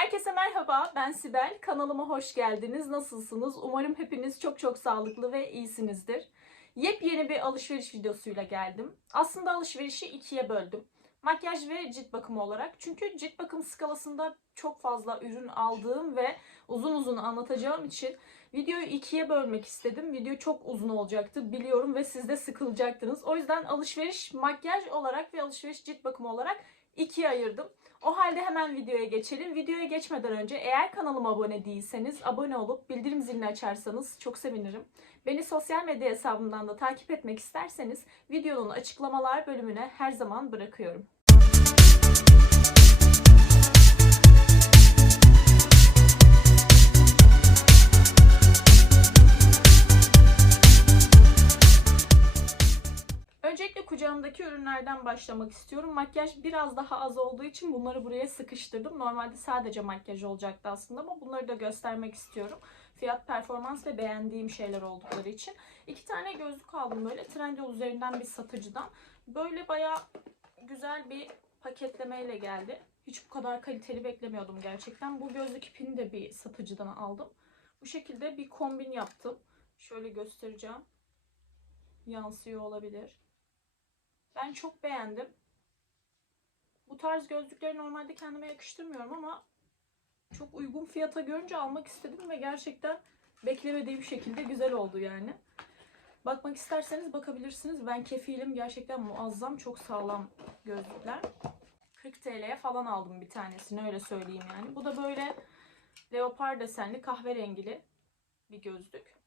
Herkese merhaba, ben Sibel. Kanalıma hoş geldiniz. Nasılsınız? Umarım hepiniz çok çok sağlıklı ve iyisinizdir. Yepyeni bir alışveriş videosuyla geldim. Aslında alışverişi ikiye böldüm. Makyaj ve cilt bakımı olarak. Çünkü cilt bakım skalasında çok fazla ürün aldığım ve uzun uzun anlatacağım için videoyu ikiye bölmek istedim. Video çok uzun olacaktı biliyorum ve siz de sıkılacaktınız. O yüzden alışveriş makyaj olarak ve alışveriş cilt bakımı olarak ikiye ayırdım. O halde hemen videoya geçelim. Videoya geçmeden önce eğer kanalıma abone değilseniz abone olup bildirim zilini açarsanız çok sevinirim. Beni sosyal medya hesabımdan da takip etmek isterseniz videonun açıklamalar bölümüne her zaman bırakıyorum. Öncelikle kucağımdaki ürünlerden başlamak istiyorum. Makyaj biraz daha az olduğu için bunları buraya sıkıştırdım. Normalde sadece makyaj olacaktı aslında ama bunları da göstermek istiyorum. Fiyat performans ve beğendiğim şeyler oldukları için. İki tane gözlük aldım böyle Trendyol üzerinden bir satıcıdan. Böyle baya güzel bir paketlemeyle geldi. Hiç bu kadar kaliteli beklemiyordum gerçekten. Bu gözlük ipini de bir satıcıdan aldım. Bu şekilde bir kombin yaptım. Şöyle göstereceğim. Yansıyor olabilir. Ben çok beğendim. Bu tarz gözlükleri normalde kendime yakıştırmıyorum ama çok uygun fiyata görünce almak istedim ve gerçekten beklemediğim şekilde güzel oldu yani. Bakmak isterseniz bakabilirsiniz. Ben kefilim. Gerçekten muazzam, çok sağlam gözlükler. 40 TL'ye falan aldım bir tanesini öyle söyleyeyim yani. Bu da böyle leopar desenli kahverengili bir gözlük.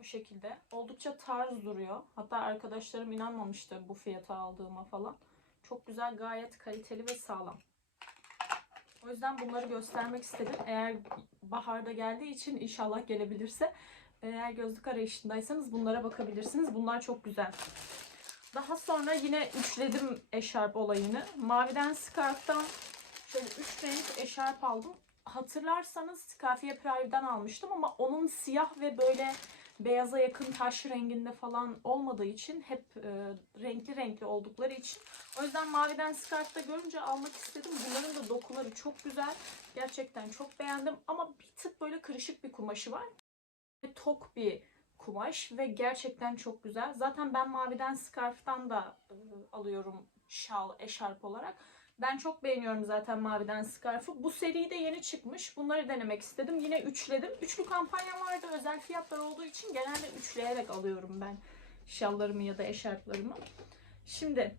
Bu şekilde. Oldukça tarz duruyor. Hatta arkadaşlarım inanmamıştı bu fiyata aldığıma falan. Çok güzel, gayet kaliteli ve sağlam. O yüzden bunları göstermek istedim. Eğer baharda geldiği için inşallah gelebilirse eğer gözlük arayışındaysanız bunlara bakabilirsiniz. Bunlar çok güzel. Daha sonra yine üçledim eşarp olayını. Maviden Scarf'tan şöyle üç renk eşarp aldım. Hatırlarsanız Scarfiye Prive'den almıştım ama onun siyah ve böyle beyaza yakın taş renginde falan olmadığı için hep e, renkli renkli oldukları için o yüzden maviden scarf'ta görünce almak istedim. Bunların da dokuları çok güzel. Gerçekten çok beğendim ama bir tık böyle kırışık bir kumaşı var. Tok bir kumaş ve gerçekten çok güzel. Zaten ben maviden scarf'tan da e, alıyorum şal, eşarp olarak. Ben çok beğeniyorum zaten maviden scarf'ı. Bu seri de yeni çıkmış. Bunları denemek istedim. Yine üçledim. Üçlü kampanya vardı. Özel fiyatlar olduğu için genelde üçleyerek alıyorum ben şallarımı ya da eşarplarımı. Şimdi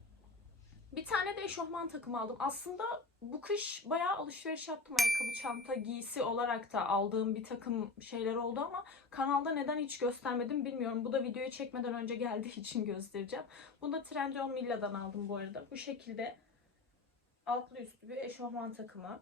bir tane de eşofman takımı aldım. Aslında bu kış bayağı alışveriş yaptım. Ayakkabı, çanta, giysi olarak da aldığım bir takım şeyler oldu ama kanalda neden hiç göstermedim bilmiyorum. Bu da videoyu çekmeden önce geldiği için göstereceğim. Bunu da Trendyol Milla'dan aldım bu arada. Bu şekilde altlı üstlü bir eşofman takımı.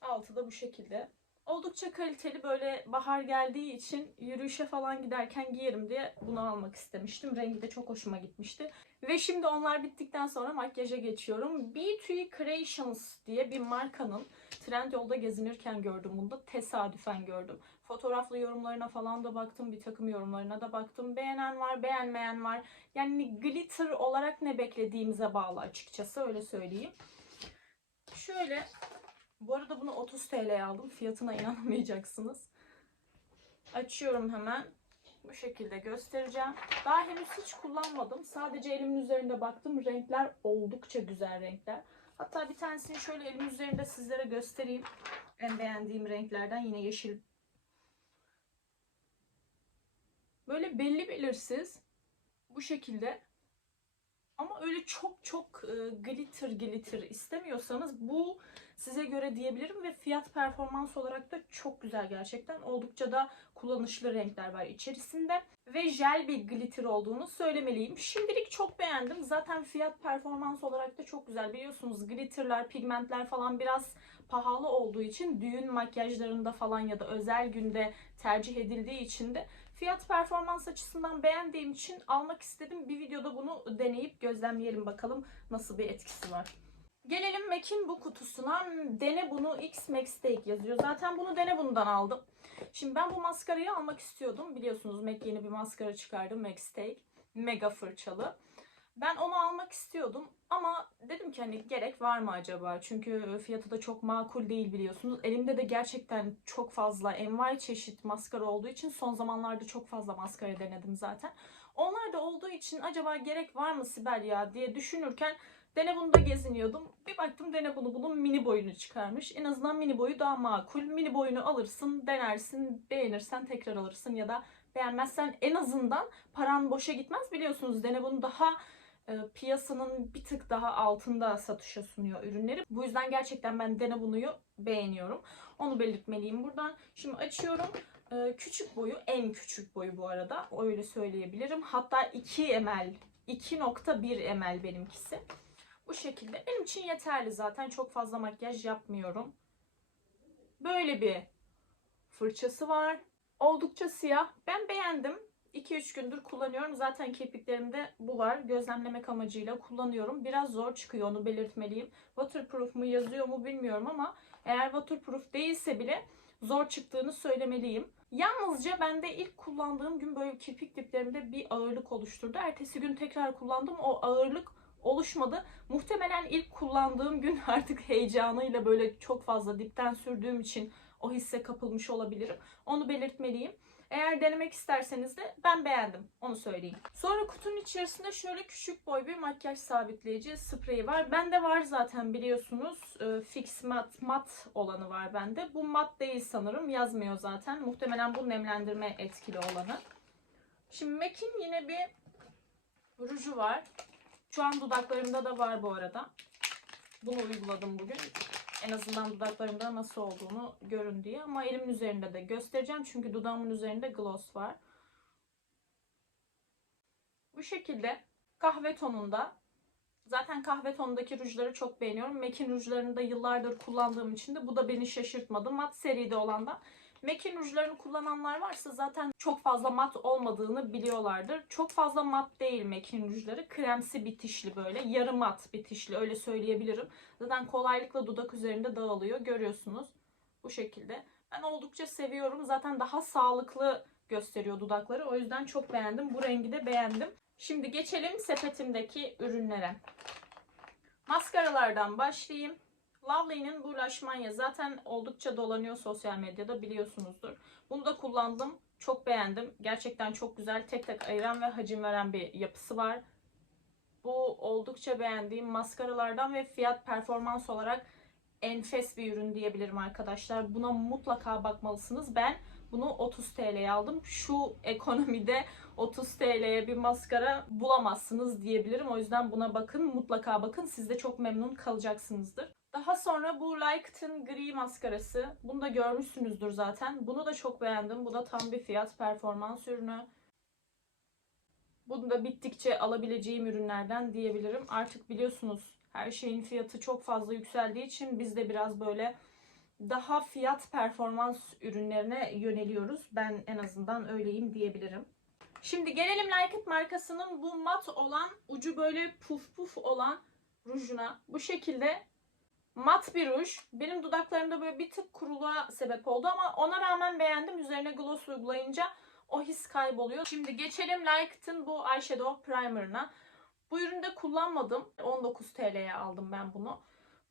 Altı da bu şekilde. Oldukça kaliteli böyle bahar geldiği için yürüyüşe falan giderken giyerim diye bunu almak istemiştim. Rengi de çok hoşuma gitmişti. Ve şimdi onlar bittikten sonra makyaja geçiyorum. Beauty Creations diye bir markanın Trendyol'da gezinirken gördüm bunu da. Tesadüfen gördüm. Fotoğraflı yorumlarına falan da baktım. Bir takım yorumlarına da baktım. Beğenen var, beğenmeyen var. Yani glitter olarak ne beklediğimize bağlı açıkçası öyle söyleyeyim. Şöyle bu arada bunu 30 TL'ye aldım. Fiyatına inanamayacaksınız. Açıyorum hemen. Bu şekilde göstereceğim. Daha henüz hiç kullanmadım. Sadece elimin üzerinde baktım. Renkler oldukça güzel renkler. Hatta bir tanesini şöyle elimin üzerinde sizlere göstereyim. En beğendiğim renklerden yine yeşil. Böyle belli belirsiz. Bu şekilde. Ama öyle çok çok e, glitter glitter istemiyorsanız bu size göre diyebilirim ve fiyat performans olarak da çok güzel gerçekten. Oldukça da kullanışlı renkler var içerisinde ve jel bir glitter olduğunu söylemeliyim. Şimdilik çok beğendim. Zaten fiyat performans olarak da çok güzel. Biliyorsunuz glitterlar, pigmentler falan biraz pahalı olduğu için düğün makyajlarında falan ya da özel günde tercih edildiği için de fiyat performans açısından beğendiğim için almak istedim. Bir videoda bunu deneyip gözlemleyelim bakalım nasıl bir etkisi var. Gelelim MAC'in bu kutusuna. Dene bunu X Max Take yazıyor. Zaten bunu Dene bundan aldım. Şimdi ben bu maskarayı almak istiyordum. Biliyorsunuz MAC yeni bir maskara çıkardı. Max Take. Mega fırçalı. Ben onu almak istiyordum Ama dedim ki hani gerek var mı acaba? Çünkü fiyatı da çok makul değil biliyorsunuz. Elimde de gerçekten çok fazla envai çeşit maskara olduğu için son zamanlarda çok fazla maskara denedim zaten. Onlar da olduğu için acaba gerek var mı Sibel ya diye düşünürken Dene da geziniyordum. Bir baktım Dene bunu bunun mini boyunu çıkarmış. En azından mini boyu daha makul. Mini boyunu alırsın, denersin, beğenirsen tekrar alırsın ya da beğenmezsen en azından paran boşa gitmez. Biliyorsunuz Dene bunu daha piyasanın bir tık daha altında satışa sunuyor ürünleri. Bu yüzden gerçekten ben Dene bunuyu beğeniyorum. Onu belirtmeliyim buradan. Şimdi açıyorum. E, küçük boyu, en küçük boyu bu arada. Öyle söyleyebilirim. Hatta 2 ml, 2.1 ml benimkisi. Bu şekilde. Benim için yeterli zaten. Çok fazla makyaj yapmıyorum. Böyle bir fırçası var. Oldukça siyah. Ben beğendim. 2-3 gündür kullanıyorum. Zaten kirpiklerimde bu var. Gözlemlemek amacıyla kullanıyorum. Biraz zor çıkıyor onu belirtmeliyim. Waterproof mu yazıyor mu bilmiyorum ama eğer waterproof değilse bile zor çıktığını söylemeliyim. Yalnızca ben de ilk kullandığım gün böyle kirpik diplerimde bir ağırlık oluşturdu. Ertesi gün tekrar kullandım. O ağırlık oluşmadı. Muhtemelen ilk kullandığım gün artık heyecanıyla böyle çok fazla dipten sürdüğüm için o hisse kapılmış olabilirim. Onu belirtmeliyim. Eğer denemek isterseniz de ben beğendim. Onu söyleyeyim. Sonra kutunun içerisinde şöyle küçük boy bir makyaj sabitleyici spreyi var. Bende var zaten biliyorsunuz. E, Fix mat, mat olanı var bende. Bu mat değil sanırım. Yazmıyor zaten. Muhtemelen bu nemlendirme etkili olanı. Şimdi MAC'in yine bir ruju var. Şu an dudaklarımda da var bu arada. Bunu uyguladım bugün. En azından dudaklarımda nasıl olduğunu görün diye. Ama elimin üzerinde de göstereceğim. Çünkü dudağımın üzerinde gloss var. Bu şekilde kahve tonunda. Zaten kahve tonundaki rujları çok beğeniyorum. MAC'in rujlarını da yıllardır kullandığım için de bu da beni şaşırtmadı. Mat seride olandan MAC'in rujlarını kullananlar varsa zaten çok fazla mat olmadığını biliyorlardır. Çok fazla mat değil MAC'in rujları. Kremsi bitişli böyle. Yarı mat bitişli öyle söyleyebilirim. Zaten kolaylıkla dudak üzerinde dağılıyor. Görüyorsunuz. Bu şekilde. Ben oldukça seviyorum. Zaten daha sağlıklı gösteriyor dudakları. O yüzden çok beğendim. Bu rengi de beğendim. Şimdi geçelim sepetimdeki ürünlere. Maskaralardan başlayayım. Lovely'nin bu Lashmanya zaten oldukça dolanıyor sosyal medyada biliyorsunuzdur. Bunu da kullandım. Çok beğendim. Gerçekten çok güzel. Tek tek ayıran ve hacim veren bir yapısı var. Bu oldukça beğendiğim maskaralardan ve fiyat performans olarak enfes bir ürün diyebilirim arkadaşlar. Buna mutlaka bakmalısınız. Ben bunu 30 TL'ye aldım. Şu ekonomide 30 TL'ye bir maskara bulamazsınız diyebilirim. O yüzden buna bakın. Mutlaka bakın. Siz de çok memnun kalacaksınızdır. Daha sonra bu Liketon gri maskarası. Bunu da görmüşsünüzdür zaten. Bunu da çok beğendim. Bu da tam bir fiyat performans ürünü. Bunu da bittikçe alabileceğim ürünlerden diyebilirim. Artık biliyorsunuz her şeyin fiyatı çok fazla yükseldiği için biz de biraz böyle daha fiyat performans ürünlerine yöneliyoruz. Ben en azından öyleyim diyebilirim. Şimdi gelelim Like markasının bu mat olan ucu böyle puf puf olan rujuna. Bu şekilde mat bir ruj. Benim dudaklarımda böyle bir tık kuruluğa sebep oldu ama ona rağmen beğendim. Üzerine gloss uygulayınca o his kayboluyor. Şimdi geçelim Like It'in bu eyeshadow primer'ına. Bu ürünü de kullanmadım. 19 TL'ye aldım ben bunu.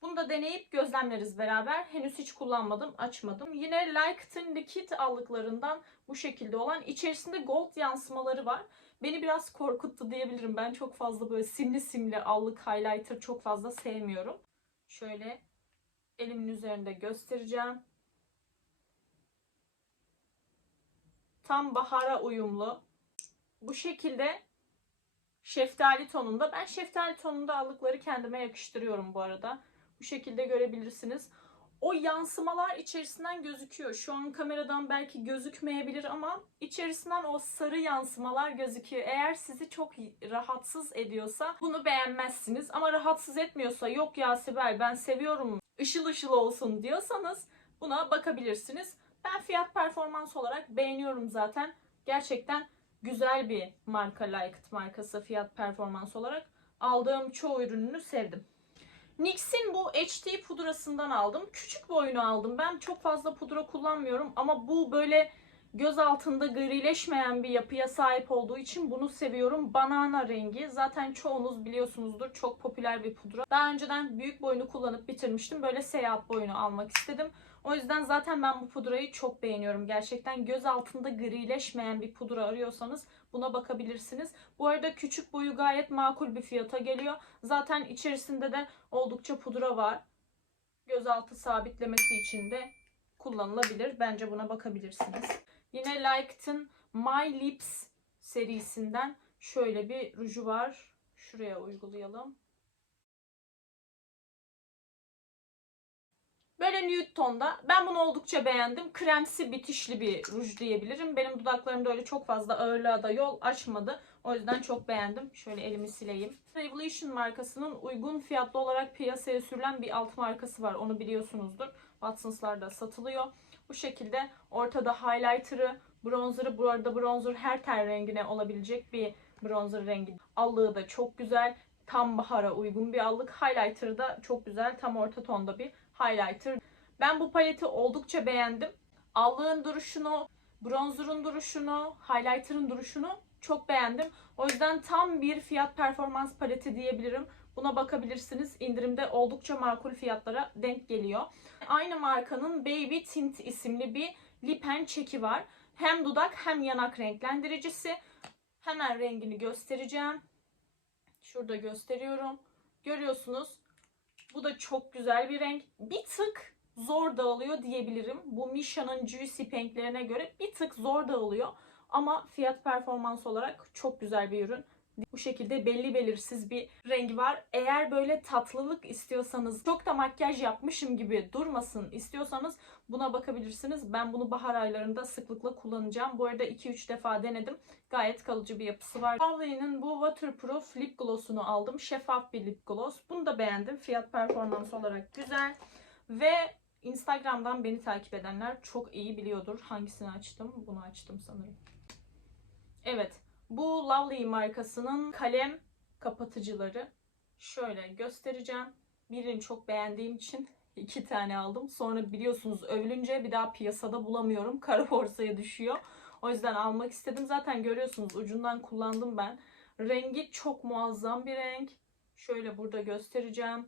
Bunu da deneyip gözlemleriz beraber. Henüz hiç kullanmadım, açmadım. Yine Like'ın Liquid aldıklarından bu şekilde olan içerisinde gold yansımaları var. Beni biraz korkuttu diyebilirim. Ben çok fazla böyle simli simli allık highlighter çok fazla sevmiyorum. Şöyle elimin üzerinde göstereceğim. Tam bahara uyumlu. Bu şekilde şeftali tonunda. Ben şeftali tonunda allıkları kendime yakıştırıyorum bu arada. Bu şekilde görebilirsiniz. O yansımalar içerisinden gözüküyor. Şu an kameradan belki gözükmeyebilir ama içerisinden o sarı yansımalar gözüküyor. Eğer sizi çok rahatsız ediyorsa bunu beğenmezsiniz. Ama rahatsız etmiyorsa yok ya Sibel ben seviyorum ışıl ışıl olsun diyorsanız buna bakabilirsiniz. Ben fiyat performans olarak beğeniyorum zaten. Gerçekten güzel bir marka Liked markası fiyat performans olarak. Aldığım çoğu ürününü sevdim. NYX'in bu HD pudrasından aldım. Küçük boyunu aldım. Ben çok fazla pudra kullanmıyorum ama bu böyle göz altında grileşmeyen bir yapıya sahip olduğu için bunu seviyorum. Banana rengi. Zaten çoğunuz biliyorsunuzdur. Çok popüler bir pudra. Daha önceden büyük boyunu kullanıp bitirmiştim. Böyle seyahat boyunu almak istedim. O yüzden zaten ben bu pudrayı çok beğeniyorum. Gerçekten göz altında grileşmeyen bir pudra arıyorsanız buna bakabilirsiniz. Bu arada küçük boyu gayet makul bir fiyata geliyor. Zaten içerisinde de oldukça pudra var. Gözaltı sabitlemesi için de kullanılabilir. Bence buna bakabilirsiniz. Yine Liked'ın My Lips serisinden şöyle bir ruju var. Şuraya uygulayalım. Böyle nude tonda. Ben bunu oldukça beğendim. Kremsi bitişli bir ruj diyebilirim. Benim dudaklarımda öyle çok fazla ağırlığa da yol açmadı. O yüzden çok beğendim. Şöyle elimi sileyim. Revolution markasının uygun fiyatlı olarak piyasaya sürülen bir alt markası var. Onu biliyorsunuzdur. Watsons'larda satılıyor. Bu şekilde ortada highlighter'ı, bronzer'ı, bu arada bronzer her ten rengine olabilecek bir bronzer rengi. Allığı da çok güzel. Tam bahara uygun bir allık. Highlighter'ı da çok güzel. Tam orta tonda bir highlighter. Ben bu paleti oldukça beğendim. Allığın duruşunu, bronzer'ın duruşunu, highlighter'ın duruşunu çok beğendim. O yüzden tam bir fiyat performans paleti diyebilirim. Buna bakabilirsiniz. İndirimde oldukça makul fiyatlara denk geliyor. Aynı markanın Baby Tint isimli bir lip and check'i var. Hem dudak hem yanak renklendiricisi. Hemen rengini göstereceğim. Şurada gösteriyorum. Görüyorsunuz. Bu da çok güzel bir renk. Bir tık zor dağılıyor diyebilirim. Bu Misha'nın Juicy Pink'lerine göre bir tık zor dağılıyor. Ama fiyat performans olarak çok güzel bir ürün. Bu şekilde belli belirsiz bir rengi var. Eğer böyle tatlılık istiyorsanız, çok da makyaj yapmışım gibi durmasın istiyorsanız buna bakabilirsiniz. Ben bunu bahar aylarında sıklıkla kullanacağım. Bu arada 2-3 defa denedim. Gayet kalıcı bir yapısı var. Huawei'nin bu waterproof lip gloss'unu aldım. Şeffaf bir lip gloss. Bunu da beğendim. Fiyat performans olarak güzel. Ve Instagram'dan beni takip edenler çok iyi biliyordur. Hangisini açtım? Bunu açtım sanırım. Evet. Bu Lovely markasının kalem kapatıcıları. Şöyle göstereceğim. Birini çok beğendiğim için iki tane aldım. Sonra biliyorsunuz övülünce bir daha piyasada bulamıyorum. Kara borsaya düşüyor. O yüzden almak istedim. Zaten görüyorsunuz ucundan kullandım ben. Rengi çok muazzam bir renk. Şöyle burada göstereceğim.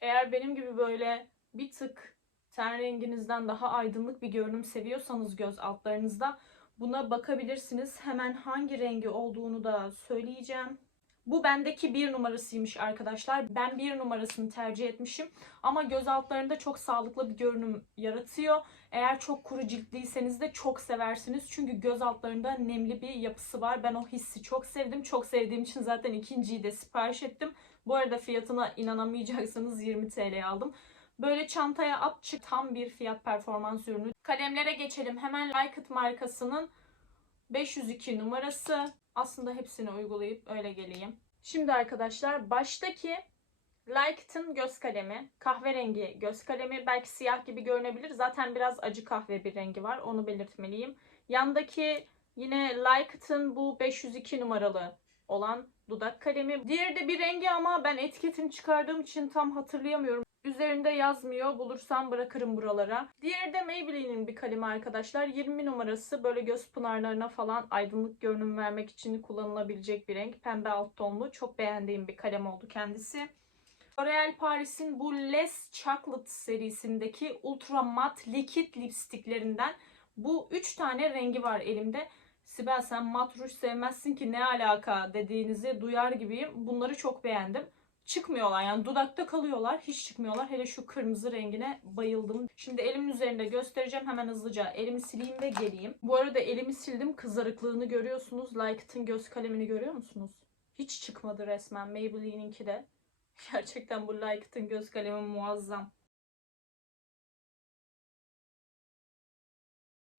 Eğer benim gibi böyle bir tık ten renginizden daha aydınlık bir görünüm seviyorsanız göz altlarınızda buna bakabilirsiniz. Hemen hangi rengi olduğunu da söyleyeceğim. Bu bendeki bir numarasıymış arkadaşlar. Ben bir numarasını tercih etmişim. Ama göz altlarında çok sağlıklı bir görünüm yaratıyor. Eğer çok kuru ciltliyseniz de çok seversiniz. Çünkü göz altlarında nemli bir yapısı var. Ben o hissi çok sevdim. Çok sevdiğim için zaten ikinciyi de sipariş ettim. Bu arada fiyatına inanamayacaksınız 20 TL aldım. Böyle çantaya at çık tam bir fiyat performans ürünü. Kalemlere geçelim. Hemen Likert markasının 502 numarası. Aslında hepsini uygulayıp öyle geleyim. Şimdi arkadaşlar baştaki Likert'ın göz kalemi. Kahverengi göz kalemi. Belki siyah gibi görünebilir. Zaten biraz acı kahve bir rengi var. Onu belirtmeliyim. Yandaki yine Likert'ın bu 502 numaralı olan dudak kalemi. Diğeri de bir rengi ama ben etiketini çıkardığım için tam hatırlayamıyorum. Üzerinde yazmıyor. Bulursam bırakırım buralara. Diğeri de Maybelline'in bir kalemi arkadaşlar. 20 numarası böyle göz pınarlarına falan aydınlık görünüm vermek için kullanılabilecek bir renk. Pembe alt tonlu. Çok beğendiğim bir kalem oldu kendisi. L'Oreal Paris'in bu Les Chocolate serisindeki ultra mat likit lipstiklerinden bu 3 tane rengi var elimde. Sibel sen mat ruj sevmezsin ki ne alaka dediğinizi duyar gibiyim. Bunları çok beğendim çıkmıyorlar yani dudakta kalıyorlar hiç çıkmıyorlar. Hele şu kırmızı rengine bayıldım. Şimdi elimin üzerinde göstereceğim hemen hızlıca. Elimi sileyim ve geleyim. Bu arada elimi sildim kızarıklığını görüyorsunuz. Liked'ın göz kalemini görüyor musunuz? Hiç çıkmadı resmen Maybelline'inki de. Gerçekten bu Liked'ın göz kalemi muazzam.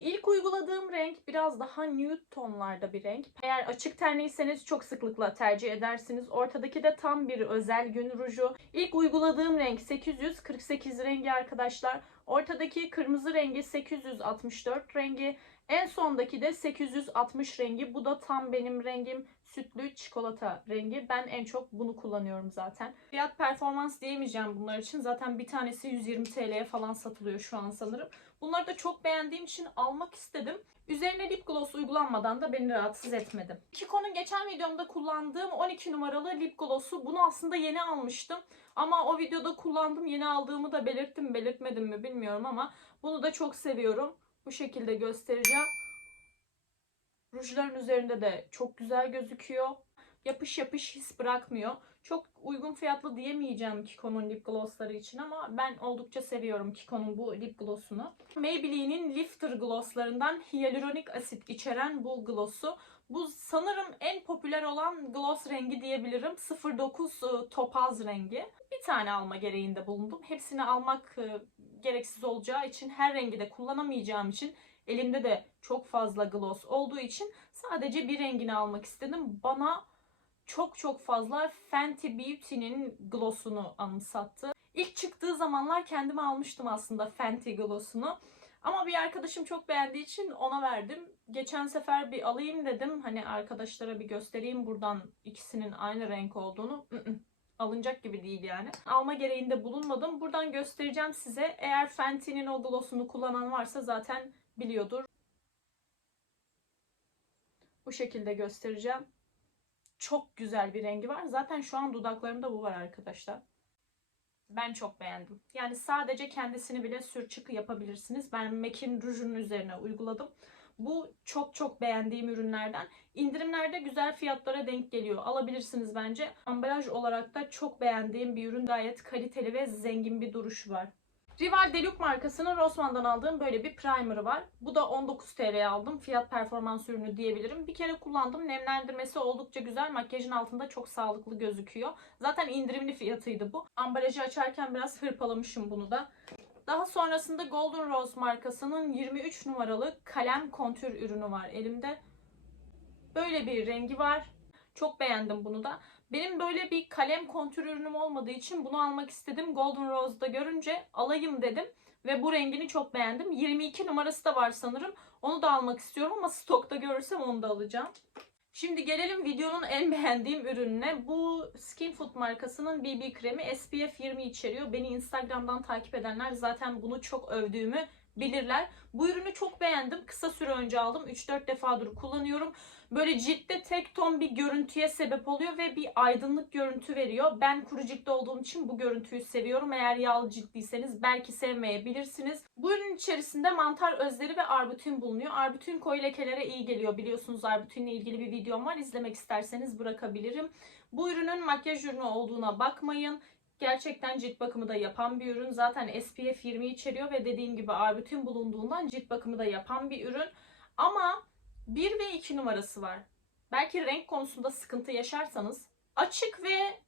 İlk uyguladığım renk biraz daha nude tonlarda bir renk. Eğer açık tenliyseniz çok sıklıkla tercih edersiniz. Ortadaki de tam bir özel gün ruju. İlk uyguladığım renk 848 rengi arkadaşlar. Ortadaki kırmızı rengi 864 rengi. En sondaki de 860 rengi. Bu da tam benim rengim. sütlü çikolata rengi. Ben en çok bunu kullanıyorum zaten. Fiyat performans diyemeyeceğim bunlar için. Zaten bir tanesi 120 TL'ye falan satılıyor şu an sanırım. Bunları da çok beğendiğim için almak istedim. Üzerine lip gloss uygulanmadan da beni rahatsız etmedi. Kiko'nun geçen videomda kullandığım 12 numaralı lip gloss'u bunu aslında yeni almıştım. Ama o videoda kullandım. Yeni aldığımı da belirttim belirtmedim mi bilmiyorum ama bunu da çok seviyorum. Bu şekilde göstereceğim. Rujların üzerinde de çok güzel gözüküyor. Yapış yapış his bırakmıyor. Çok uygun fiyatlı diyemeyeceğim Kiko'nun lip glossları için ama ben oldukça seviyorum Kiko'nun bu lip glossunu. Maybelline'in Lifter glosslarından hyaluronik asit içeren bu gloss'u. Bu sanırım en popüler olan gloss rengi diyebilirim. 09 e, topaz rengi. Bir tane alma gereğinde bulundum. Hepsini almak e, gereksiz olacağı için her rengi de kullanamayacağım için elimde de çok fazla gloss olduğu için sadece bir rengini almak istedim. Bana çok çok fazla Fenty Beauty'nin gloss'unu anımsattı. İlk çıktığı zamanlar kendime almıştım aslında Fenty gloss'unu. Ama bir arkadaşım çok beğendiği için ona verdim. Geçen sefer bir alayım dedim. Hani arkadaşlara bir göstereyim buradan ikisinin aynı renk olduğunu. Alınacak gibi değil yani. Alma gereğinde bulunmadım. Buradan göstereceğim size. Eğer Fenty'nin o gloss'unu kullanan varsa zaten biliyordur. Bu şekilde göstereceğim. Çok güzel bir rengi var. Zaten şu an dudaklarımda bu var arkadaşlar. Ben çok beğendim. Yani sadece kendisini bile sür çıkı yapabilirsiniz. Ben MAC'in rujunun üzerine uyguladım. Bu çok çok beğendiğim ürünlerden. İndirimlerde güzel fiyatlara denk geliyor. Alabilirsiniz bence. Ambalaj olarak da çok beğendiğim bir ürün. Gayet kaliteli ve zengin bir duruşu var. Rival Deluxe markasının Rossmann'dan aldığım böyle bir primer'ı var. Bu da 19 TL'ye aldım. Fiyat performans ürünü diyebilirim. Bir kere kullandım. Nemlendirmesi oldukça güzel. Makyajın altında çok sağlıklı gözüküyor. Zaten indirimli fiyatıydı bu. Ambalajı açarken biraz hırpalamışım bunu da. Daha sonrasında Golden Rose markasının 23 numaralı kalem kontür ürünü var elimde. Böyle bir rengi var. Çok beğendim bunu da. Benim böyle bir kalem kontür ürünüm olmadığı için bunu almak istedim. Golden Rose'da görünce alayım dedim. Ve bu rengini çok beğendim. 22 numarası da var sanırım. Onu da almak istiyorum ama stokta görürsem onu da alacağım. Şimdi gelelim videonun en beğendiğim ürününe. Bu Skin Food markasının BB kremi SPF 20 içeriyor. Beni Instagram'dan takip edenler zaten bunu çok övdüğümü bilirler. Bu ürünü çok beğendim. Kısa süre önce aldım. 3-4 defadır kullanıyorum. Böyle ciltte tek ton bir görüntüye sebep oluyor ve bir aydınlık görüntü veriyor. Ben kuru ciltte olduğum için bu görüntüyü seviyorum. Eğer yağlı ciltliyseniz belki sevmeyebilirsiniz. Bu ürünün içerisinde mantar özleri ve arbutin bulunuyor. Arbutin koyu lekelere iyi geliyor. Biliyorsunuz arbutinle ilgili bir videom var. İzlemek isterseniz bırakabilirim. Bu ürünün makyaj ürünü olduğuna bakmayın. Gerçekten cilt bakımı da yapan bir ürün. Zaten SPF 20 içeriyor ve dediğim gibi arbutin bulunduğundan cilt bakımı da yapan bir ürün. Ama 1 ve 2 numarası var. Belki renk konusunda sıkıntı yaşarsanız açık ve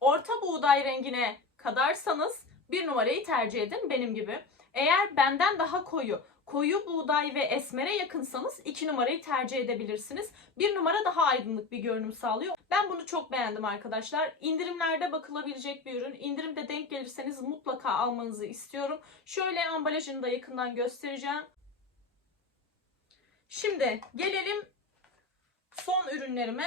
orta buğday rengine kadarsanız 1 numarayı tercih edin benim gibi. Eğer benden daha koyu, koyu buğday ve esmere yakınsanız 2 numarayı tercih edebilirsiniz. 1 numara daha aydınlık bir görünüm sağlıyor. Ben bunu çok beğendim arkadaşlar. İndirimlerde bakılabilecek bir ürün. İndirimde denk gelirseniz mutlaka almanızı istiyorum. Şöyle ambalajını da yakından göstereceğim. Şimdi gelelim son ürünlerime.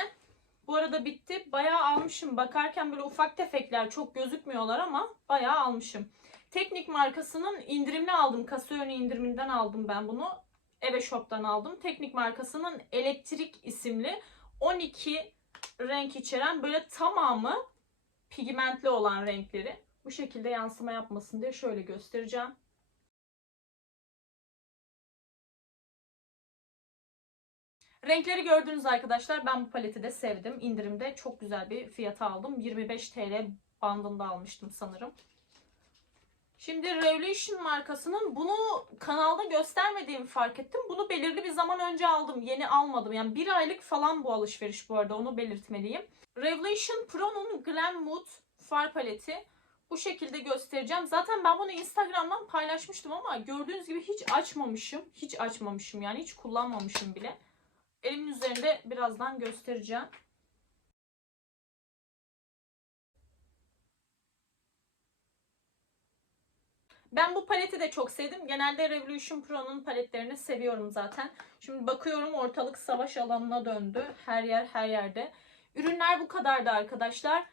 Bu arada bitti. Bayağı almışım. Bakarken böyle ufak tefekler çok gözükmüyorlar ama bayağı almışım. Teknik markasının indirimli aldım. Kasa indiriminden aldım ben bunu. Eve Shop'tan aldım. Teknik markasının Elektrik isimli 12 renk içeren böyle tamamı pigmentli olan renkleri. Bu şekilde yansıma yapmasın diye şöyle göstereceğim. Renkleri gördünüz arkadaşlar. Ben bu paleti de sevdim. İndirimde çok güzel bir fiyata aldım. 25 TL bandında almıştım sanırım. Şimdi Revolution markasının bunu kanalda göstermediğimi fark ettim. Bunu belirli bir zaman önce aldım. Yeni almadım. Yani bir aylık falan bu alışveriş bu arada. Onu belirtmeliyim. Revolution Pro'nun Glam Mood far paleti. Bu şekilde göstereceğim. Zaten ben bunu Instagram'dan paylaşmıştım ama gördüğünüz gibi hiç açmamışım. Hiç açmamışım yani. Hiç kullanmamışım bile. Elimin üzerinde birazdan göstereceğim. Ben bu paleti de çok sevdim. Genelde Revolution Pro'nun paletlerini seviyorum zaten. Şimdi bakıyorum ortalık savaş alanına döndü. Her yer her yerde. Ürünler bu kadardı arkadaşlar.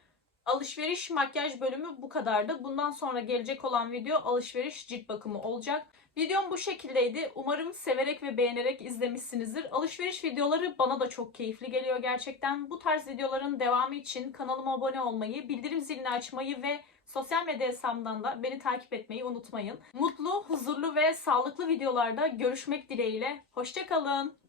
Alışveriş makyaj bölümü bu kadardı. Bundan sonra gelecek olan video alışveriş cilt bakımı olacak. Videom bu şekildeydi. Umarım severek ve beğenerek izlemişsinizdir. Alışveriş videoları bana da çok keyifli geliyor gerçekten. Bu tarz videoların devamı için kanalıma abone olmayı, bildirim zilini açmayı ve sosyal medya hesabımdan da beni takip etmeyi unutmayın. Mutlu, huzurlu ve sağlıklı videolarda görüşmek dileğiyle. Hoşçakalın.